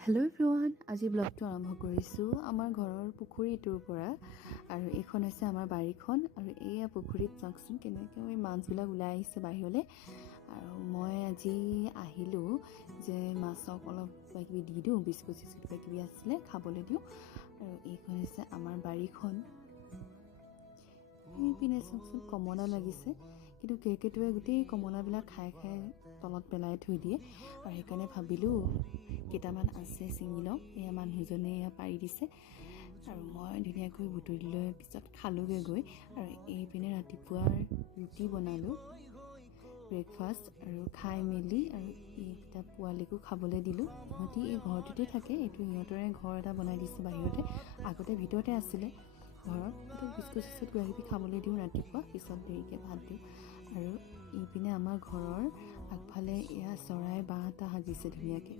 Hello' everyone, আজি ব্লগটো আৰম্ভ কৰিছোঁ আমাৰ ঘৰৰ পুখুৰীটোৰ পৰা। আৰু এইখন হৈছে আমাৰ বাৰীখন। আৰু এইয়া পুখুৰীত চাওকচোন কেনেকৈ মাছবিলাক ওলাই আহিছে বাহিৰলৈ। আৰু মই আজি আহিলোঁ যে মাছক অলপ কিবা কিবি দি দিওঁ, বিস্কুট চিস্কুট কিবা কিবি আছিলে খাবলৈ দিওঁ। আৰু এইখন হৈছে আমাৰ বাৰীখন। এইপিনে চাওকচোন কমলা লাগিছে, কিন্তু কেৰ্কেটুৱাই গোটেই কমলাবিলাক খাই খাই তলত পেলাই থৈ দিয়ে। আৰু সেইকাৰণে ভাবিলোঁ কেইটামান আছে ছিঙি লওঁ। এয়া মানুহজনে এয়া পাৰি দিছে আৰু মই ধুনীয়াকৈ বুটলি লৈ পিছত খালোঁগৈ গৈ। আৰু এইপিনে ৰাতিপুৱাৰ ৰুটি বনালোঁ, ব্ৰেকফাষ্ট, আৰু খাই মেলি আৰু এইকেইটা পোৱালিকো খাবলৈ দিলোঁ। সিহঁতি এই ঘৰটোতে থাকে, এইটো সিহঁতৰে ঘৰ এটা বনাই দিছে বাহিৰতে। আগতে ভিতৰতে আছিলে ঘৰত। সেইটো বিস্কুট চিস্কুট কিবা কিবি খাবলৈ দিওঁ ৰাতিপুৱা, পিছত দেৰিকৈ ভাত দিওঁ। আৰু ইপিনে আমাৰ ঘৰৰ আগফালে এয়া চৰাই বাঁহ এটা সাজিছে ধুনীয়াকৈ।